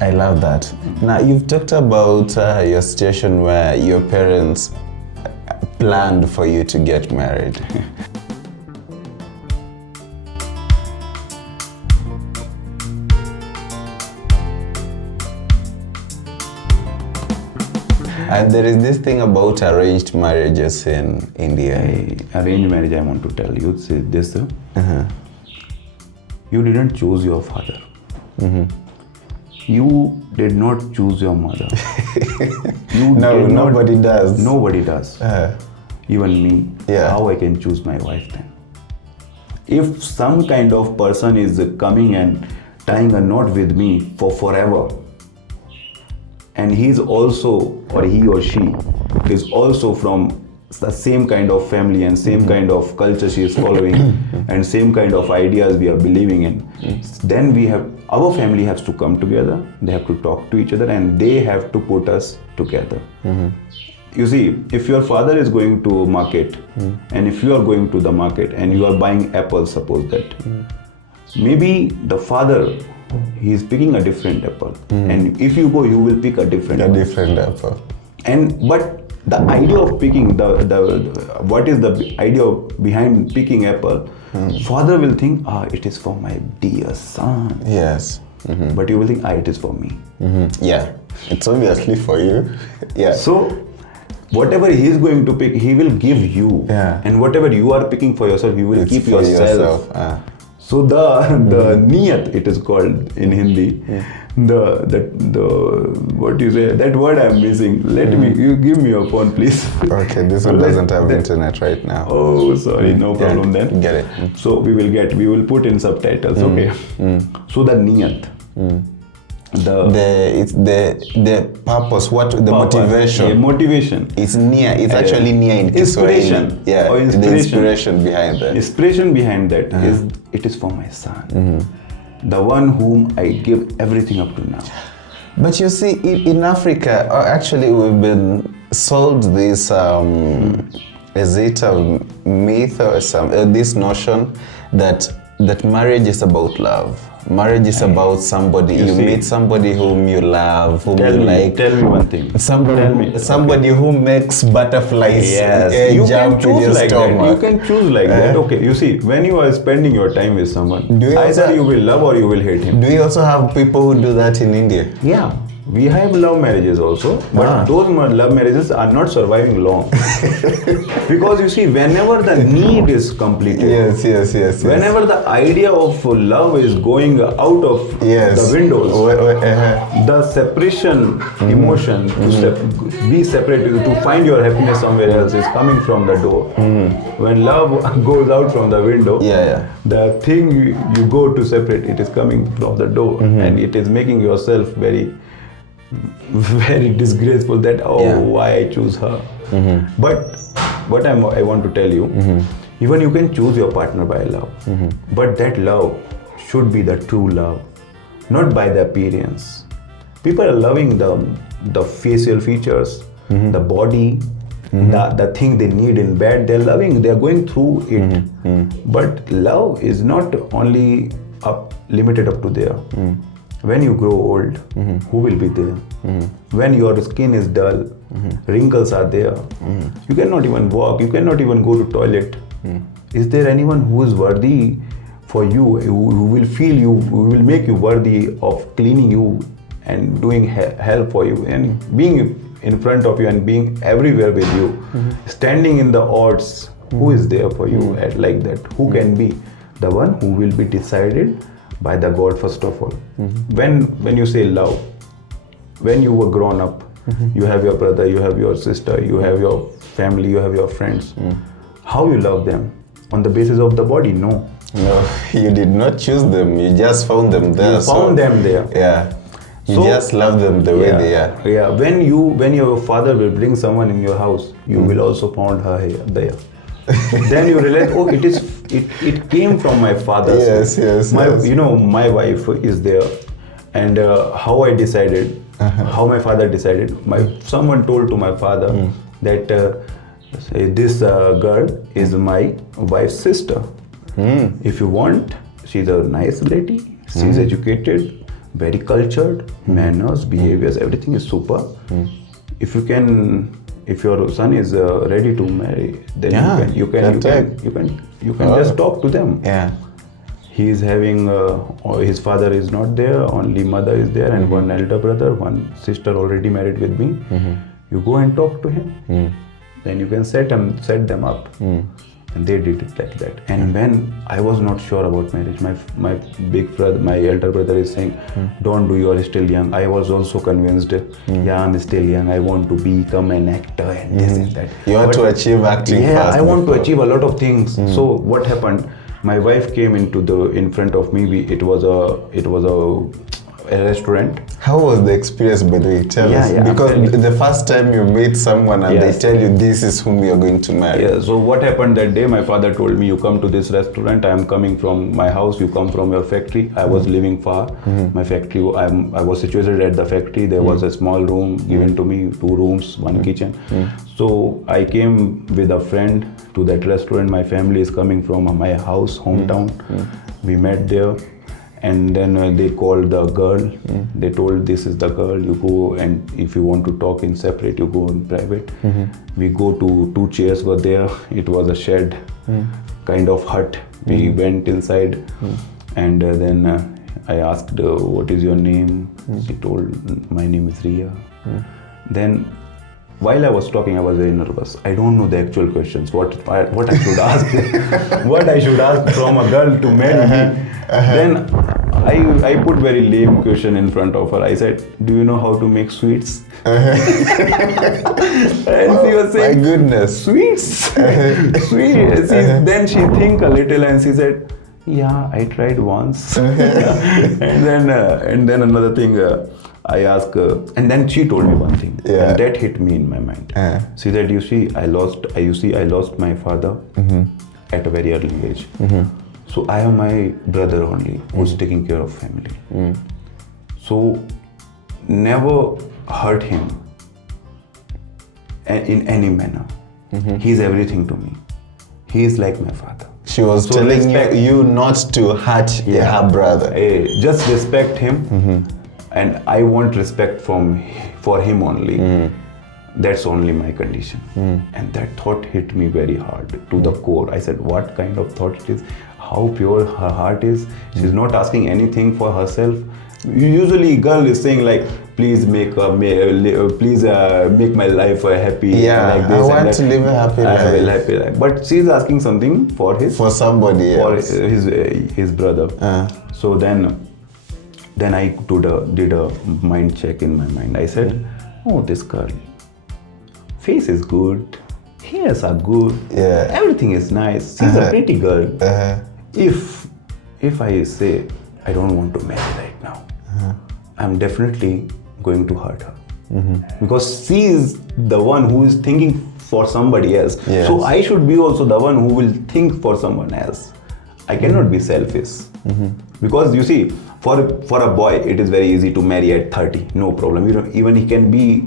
I love that. Now, you've talked about your situation where your parents planned for you to get married. And there is this thing about arranged marriages in India. Arranged marriage, I want to tell you, say this. You didn't choose your father. You did not choose your mother. No, nobody does. Nobody does. Even me. Yeah. How I can choose my wife then? If some kind of person is coming and tying a knot with me for forever, and he's also, or he or she is also from the same kind of family and same kind of culture she is following and same kind of ideas we are believing in, then our family has to come together, they have to talk to each other, and they have to put us together. You see, if your father is going to market and if you are going to the market and you are buying apples, suppose that, maybe the father, he is picking a different apple, and if you go, you will pick a different apple. But the idea of picking what is the idea behind picking apple? Father will think, it is for my dear son. Yes. But you will think, it is for me. Yeah, it's obviously for you. Yeah. So whatever he is going to pick, he will give you. Yeah. And whatever you are picking for yourself, you will It's keep for yourself. So the niyat, it is called in Hindi. The what you say, that word I'm missing. You give me your phone, please. Okay, this one doesn't have internet right now. Oh, sorry, no problem then. Get it. So we will put in subtitles, okay. So the niyat. The purpose, motivation. Yeah, motivation. It's actually near in inspiration. Kiswahili. Yeah, or the inspiration behind that. Inspiration behind that is, it is for my son. The one whom I give everything up to now. But you see, in Africa, actually we've been sold this, is it a myth or this notion that marriage is about love. Marriage is about somebody. You meet somebody whom you love, whom you like. Tell me one thing. Somebody who makes butterflies you jump can choose in your like stomach. that. You can choose like that. Okay, you see, when you are spending your time with someone, either you will love or you will hate him. Do you also have people who do that in India? Yeah. We have love marriages also, but those love marriages are not surviving long. Because you see, whenever the need is completed, yes. Whenever the idea of love is going out of the windows, the separation emotion, to be separated, to find your happiness somewhere else is coming from the door. When love goes out from the window, the thing you go to separate, it is coming from the door, and it is making yourself very disgraceful that why I choose her. But what I want to tell you, even you can choose your partner by love, but that love should be the true love, not by the appearance. People are loving the facial features, the body, the thing they need in bed, they're going through it. But love is not only limited up to there. When you grow old, who will be there? When your skin is dull, wrinkles are there. You cannot even walk, you cannot even go to toilet. Is there anyone who is worthy for you, who will feel you, who will make you worthy of cleaning you and doing help for you and being in front of you and being everywhere with you, standing in the odds? Who is there for you like that? Who can be? The one who will be decided by the God first of all. When you say love, when you were grown up, you have your brother, you have your sister, you have your family, you have your friends. How you love them? On the basis of the body? No. No, you did not choose them. You just found them there. You found them there. Yeah. You just love them the way they are. Yeah. When your father will bring someone in your house, you will also find her there. Then you realize, it came from my father. Yes. My wife is there, and how I decided, how my father decided. Someone told to my father that this girl is my wife's sister. If you want, she's a nice lady. She's educated. very cultured, manners, behaviors, everything is super. If your son is ready to marry, then you can just talk to them. Yeah. He is having his father is not there, only mother is there, and one elder brother, one sister already married with me. You go and talk to him. Then you can set them up. And they did it like that. And when I was not sure about marriage, my big brother, my elder brother is saying, don't do, you are still young. I was also convinced, yeah, I'm still young, I want to become an actor and this and that. You want to achieve acting first. Yeah, first I want to before. achieve a lot of things. So what happened? My wife came in front of me. It was a restaurant. How was the experience, by the way? Tell us. Because the first time you meet someone and they tell you this is whom you're going to marry. Yeah, so what happened that day, my father told me, you come to this restaurant, I am coming from my house, you come from your factory. I was living far. My factory, I was situated at the factory. There was a small room given to me, 2 rooms, 1 kitchen. So I came with a friend to that restaurant. My family is coming from my house, hometown. We met there. And then they called the girl. They told, this is the girl, you go, and if you want to talk in separate, you go in private. We go to 2 chairs were there. It was a shed, kind of hut. We went inside, and then I asked, what is your name? She told, my name is Ria. Then while I was talking, I was very nervous. I don't know the actual questions, what I should ask, what I should ask from a girl to marry me. Then I put very lame question in front of her. I said, do you know how to make sweets? And she was saying, my goodness. Sweets? Sweets. Then she think a little and she said, yeah, I tried once. And then another thing, I asked, and then she told me one thing, and that hit me in my mind. She said, you see, I lost my father at a very early age. So I have my brother only who's taking care of family. So never hurt him in any manner. He's everything to me. He is like my father. She was telling you not to hurt her brother. Just respect him, and I want respect for him only. That's only my condition. And that thought hit me very hard to the core. I said, what kind of thought it is? How pure her heart is. She's not asking anything for herself. Usually girl is saying like, please make my life happy. Yeah, like this, I want to live a happy life. But she's asking something for somebody else. For his brother. So then I did a mind check in my mind. I said, oh, this girl, face is good, hairs are good, everything is nice. She's a pretty girl. If I say I don't want to marry right now, I'm definitely going to hurt her. Because she is the one who is thinking for somebody else. So I should be also the one who will think for someone else. I cannot be selfish. Because you see, for a boy, it is very easy to marry at 30, no problem. Even he can be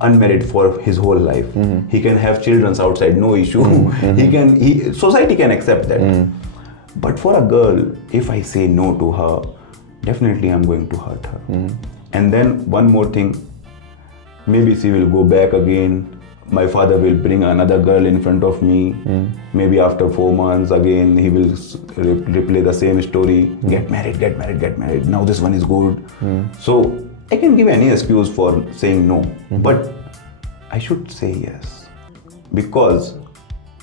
unmarried for his whole life. He can have children outside, no issue. Society can accept that. But for a girl, if I say no to her, definitely I'm going to hurt her. And then one more thing, maybe she will go back again. My father will bring another girl in front of me. Maybe after 4 months again, he will replay the same story. Get married. Now this one is good. So I can give any excuse for saying no. But I should say yes. Because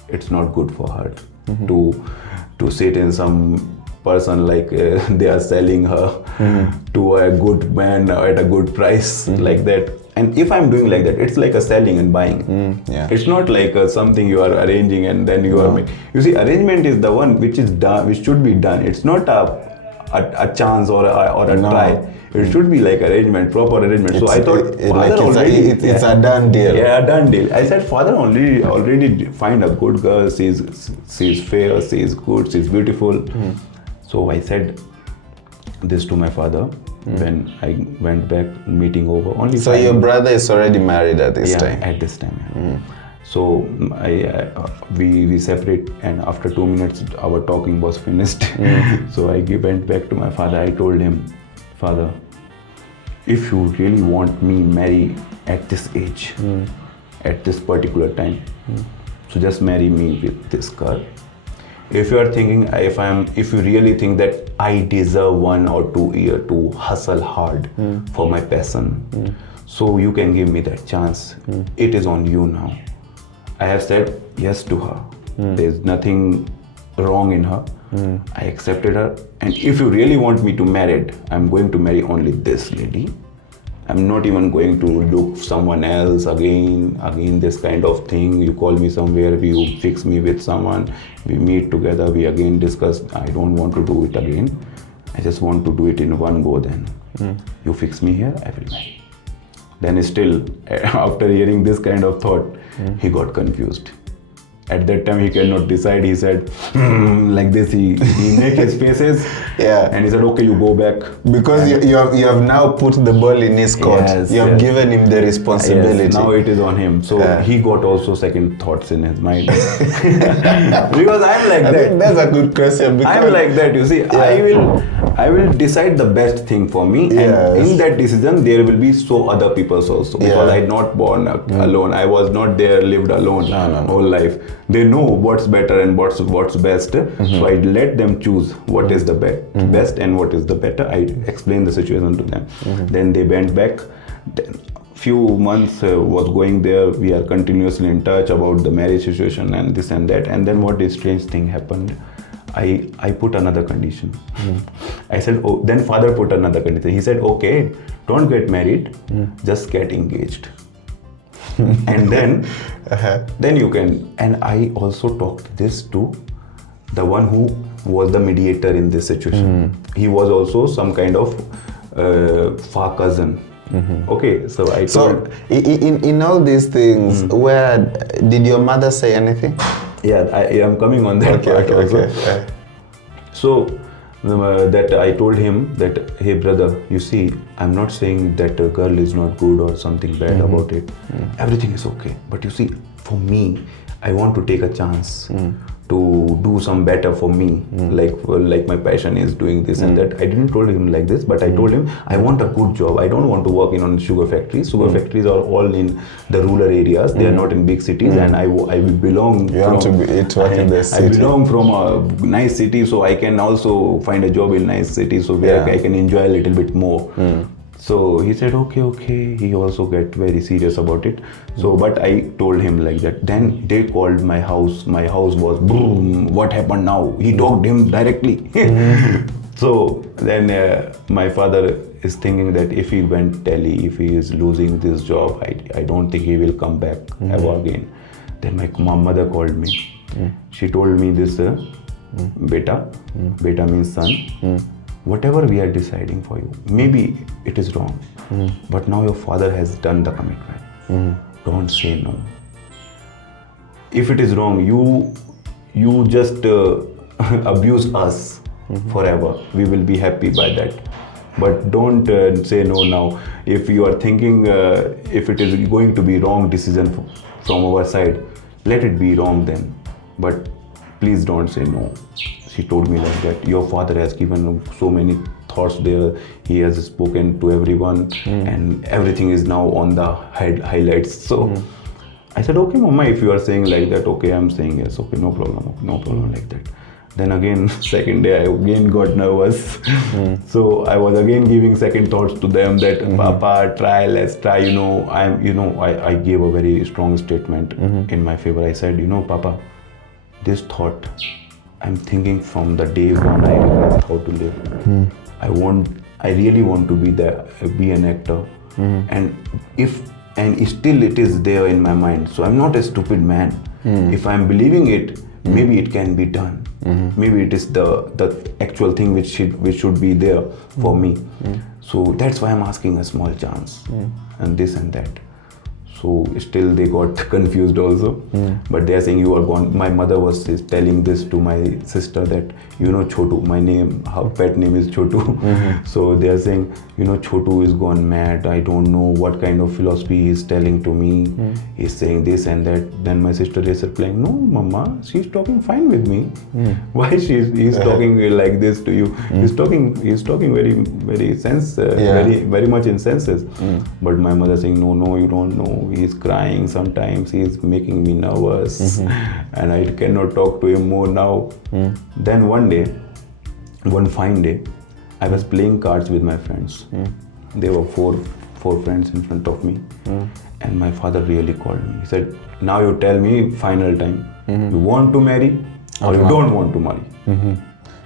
it's not good for her to sit in some person like they are selling her to a good man at a good price like that. And if I'm doing like that, it's like a selling and buying. It's not like something you are arranging and then you are making. You see, arrangement is the one which is done, which should be done. It's not a chance or a try. It should be like arrangement, proper arrangement. So I thought it's a done deal. Yeah, a done deal. I said, father already find a good girl. She's fair, she's good, she's beautiful. So I said this to my father. When I went back, meeting over. So your brother is already married at this time? Yeah, at this time. So we separate, and after 2 minutes, our talking was finished. So I went back to my father. I told him, Father, if you really want me marry at this age, at this particular time, so just marry me with this girl. If you are thinking, if you really think that I deserve 1 or 2 years to hustle hard for my passion, so you can give me that chance. It is on you now. I have said yes to her. There's nothing wrong in her. I accepted her. And if you really want me to marry, I'm going to marry only this lady. I'm not even going to look someone else again this kind of thing. You call me somewhere, you fix me with someone, we meet together, we again discuss. I don't want to do it again. I just want to do it in one go then. You fix me here, I will marry. Then still, after hearing this kind of thought, he got confused. At that time, he cannot decide. He said, like this, he make his faces. Yeah. And he said, okay, you go back. Because you have now put the ball in his court. Yes, you have given him the responsibility. Yes, now it is on him. So he got also second thoughts in his mind. Because I'm like I that. think that's a good question. Because I'm like that, you see. I will decide the best thing for me. Yes. And in that decision, there will be so other people also. Because I'm not born alone. I was not there, lived alone whole life. They know what's better and what's best. So I let them choose what is the best and what is the better. I explain the situation to them. Then they went back. Then few months was going there. We are continuously in touch about the marriage situation and this and that. And then what a strange thing happened. I put another condition. I said, oh, then father put another condition. He said, okay, don't get married, just get engaged. And then you can. And I also talked this to the one who was the mediator in this situation. He was also some kind of far cousin. Okay, so I told. So in all these things, where did your mother say anything? Yeah, I am coming on that part also. Okay. So that I told him that, hey brother, you see, I'm not saying that a girl is not good or something bad about it. Everything is okay. But you see, for me, I want to take a chance to do some better for me. Like my passion is doing this and that. I didn't told him like this, but I told him I want a good job. I don't want to work in sugar factories. Sugar factories are all in the rural areas. They are not in big cities, and I belong. You want to work in the city. I belong from a nice city, so I can also find a job in nice city, so where I can enjoy a little bit more. So he said, okay. He also get very serious about it. So, but I told him like that. Then they called my house. My house was boom. What happened now? He talked him directly. So then my father is thinking that if he went Delhi, if he is losing this job, I don't think he will come back ever again. Then my mother called me. She told me this, beta means son. Whatever we are deciding for you, maybe it is wrong, but now your father has done the commitment. Don't say no. If it is wrong, you just abuse us forever. We will be happy by that. But don't say no now. If you are thinking if it is going to be wrong decision from our side, let it be wrong then. But please don't say no. She told me like that. Your father has given so many thoughts there. He has spoken to everyone, and everything is now on the highlights. So I said, okay, Mama, if you are saying like that, okay, I'm saying yes. Okay, no problem like that. Then again, second day, I again got nervous. So I was again giving second thoughts to them that, Papa, let's try. I gave a very strong statement in my favor. I said, Papa, this thought, I'm thinking from the day when I realized how to live. I really want to be an actor, and still it is there in my mind. So I'm not a stupid man. If I'm believing it, maybe it can be done. Maybe it is the actual thing which should be there for me. So that's why I'm asking a small chance, and this and that. So still they got confused also. But they are saying you are gone. My mother was telling this to my sister that, you know, Chotu, my name, her pet name is Chotu. So they are saying, you know, Chotu is gone mad. I don't know what kind of philosophy he's telling to me. He's saying this and that. Then my sister is replying, no, Mama, she's talking fine with me. Why he's talking like this to you? He's talking very very much in senses. But my mother saying, no, you don't know. He's crying sometimes. He's making me nervous, and I cannot talk to him more now. Then one fine day, I was playing cards with my friends. There were four friends in front of me, and my father really called me. He said, now you tell me final time. You want to marry or you don't want to marry?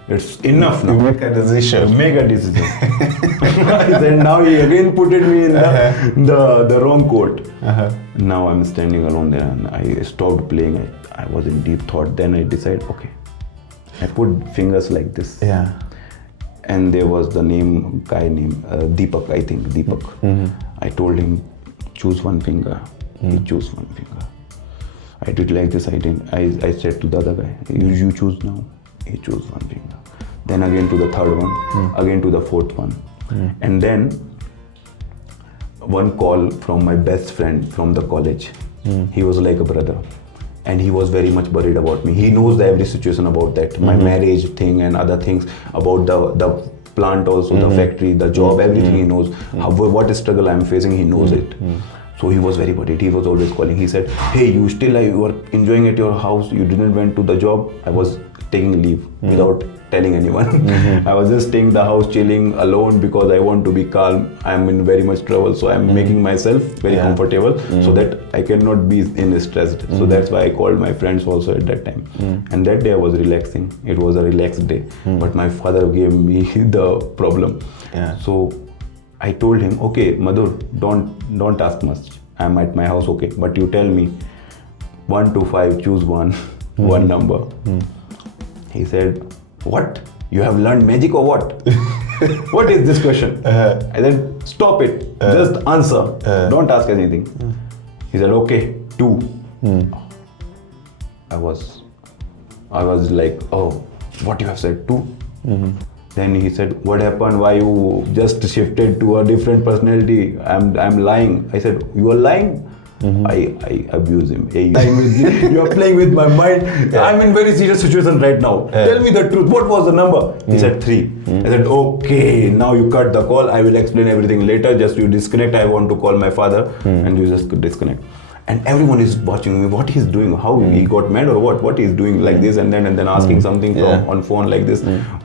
It's enough now. You make a decision. Make a decision. I said, now he again put me in the wrong court. Now I'm standing alone there, and I stopped playing. I was in deep thought. Then I decided, okay. I put fingers like this. Yeah. And there was the guy named Deepak, I think, Deepak. I told him, choose one finger. He chose one finger. I did like this. I said to the other guy, you choose now. He chose one finger. Then again to the third one, again to the fourth one. And then one call from my best friend from the college. He was like a brother. And he was very much worried about me. He knows every situation about that, my marriage thing and other things, about the plant also, the factory, the job, everything he knows. What struggle I'm facing, he knows it. So he was very worried. He was always calling. He said, hey, you are enjoying at your house. You didn't went to the job. I was taking leave without telling anyone. I was just staying in the house, chilling alone, because I want to be calm. I'm in very much trouble. So I'm making myself very comfortable so that I cannot be in stressed. So that's why I called my friends also at that time. And that day I was relaxing. It was a relaxed day. But my father gave me the problem. So I told him, okay, Madhur, don't ask much. I'm at my house, okay. But you tell me, 1 to 5, choose one number. He said, what? You have learned magic or what? What is this question? I said, stop it. Just answer. Don't ask anything. He said, okay, 2. I was like, oh, what you have said, 2? Then he said, what happened? Why you just shifted to a different personality? I'm lying. I said, you are lying? I abuse him. Hey, you are playing with my mind. I'm in very serious situation right now. Tell me the truth. What was the number? He said 3. I said, okay, now you cut the call. I will explain everything later. Just you disconnect. I want to call my father. And you just disconnect. And everyone is watching me, what he's doing, how he got mad or what he's doing like this, and then asking something on phone like this,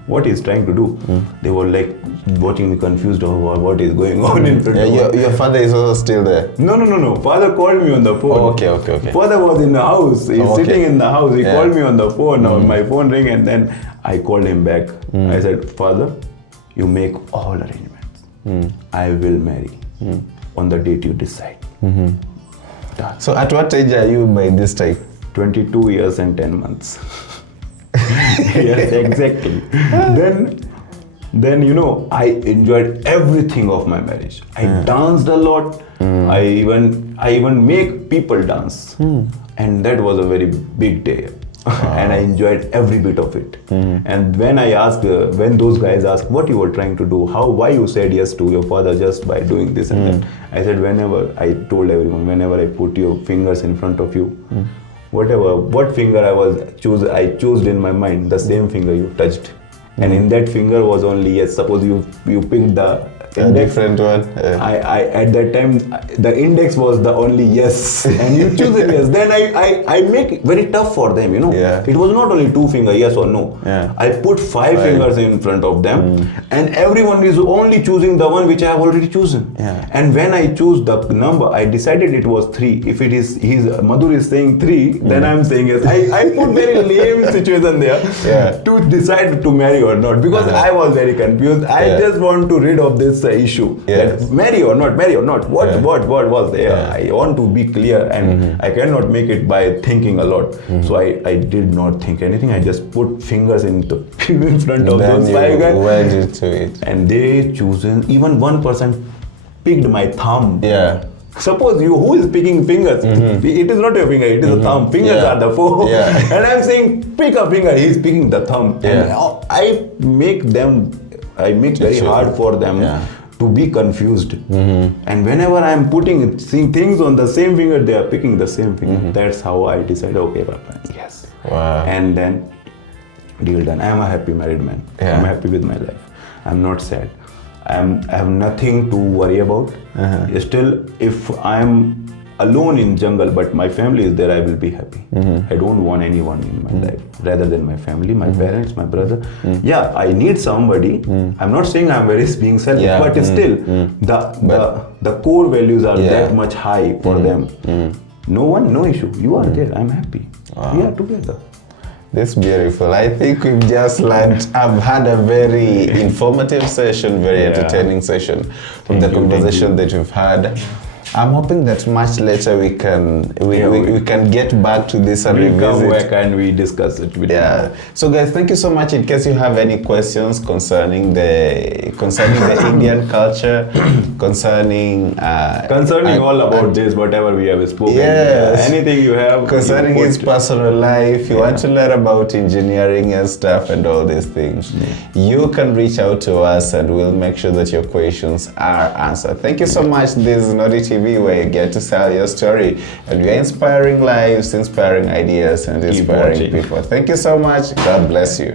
what he's trying to do. They were like watching me confused over what is going on in front of me. Your father is also still there? No. Father called me on the phone. Oh, okay. Father was in the house. He's sitting in the house. He called me on the phone. Now my phone rang, and then I called him back. I said, Father, you make all arrangements. I will marry on the date you decide. So at what age are you by this time? 22 years and 10 months. Yes, exactly. Then you know, I enjoyed everything of my marriage. I danced a lot. I even make people dance. And that was a very big day. And I enjoyed every bit of it. And when I asked, when those guys asked what you were trying to do, why you said yes to your father just by doing this and that, I said, I told everyone, whenever I put your fingers in front of you, what finger I chose in my mind, the same finger you touched. And in that finger was only yes. Suppose you picked the index, different one. I at that time the index was the only yes, and you choose it yes. Then I make very tough for them, you know. It was not only 2 finger yes or no. I put 5 fingers in front of them, and everyone is only choosing the one which I have already chosen. And when I choose the number, I decided it was 3. If it is Madhur is saying 3, then I'm saying yes. I put very lame situation there to decide to marry or not, because I was very confused. I just want to rid of this issue. That marry or not. What was there? I want to be clear, and I cannot make it by thinking a lot. So I did not think anything. I just put fingers in front of those 5 guys. Went into it. And they chosen. Even one person picked my thumb. Suppose who is picking fingers? It is not your finger, it is a thumb. Fingers Yeah. are the four. Yeah. And I'm saying, pick a finger, he's picking the thumb. And Yeah. I make very hard for them Yeah. to be confused. And whenever I'm putting things on the same finger, they are picking the same finger. That's how I decide, okay, Papa, yes. Wow. And then, deal done. I am a happy married man. Yeah. I'm happy with my life. I'm not sad. I have nothing to worry about. Still, if I'm alone in jungle, but my family is there, I will be happy. I don't want anyone in my life rather than my family, my parents, my brother. Yeah, I need somebody. I'm not saying I'm being selfish, Yeah. but still, the core values are that much high for them. No issue. You are there. I'm happy. We are together. This is beautiful. I think we've just learned. I've had a very informative session, very entertaining session from the conversation that we've had. I'm hoping that much later we can get back to this and We come revisit. back and we discuss it with Yeah. So guys, thank you so much. In case you have any questions concerning the Indian culture, concerning all about this, whatever we have spoken. Yes. Anything you have concerning you his put- personal life, you want to learn about engineering and stuff and all these things, you can reach out to us and we'll make sure that your questions are answered. Thank you so much. This is Nodi TV, where you get to sell your story, and we're inspiring lives, inspiring ideas, and inspiring watching. people. Thank you so much. God bless you.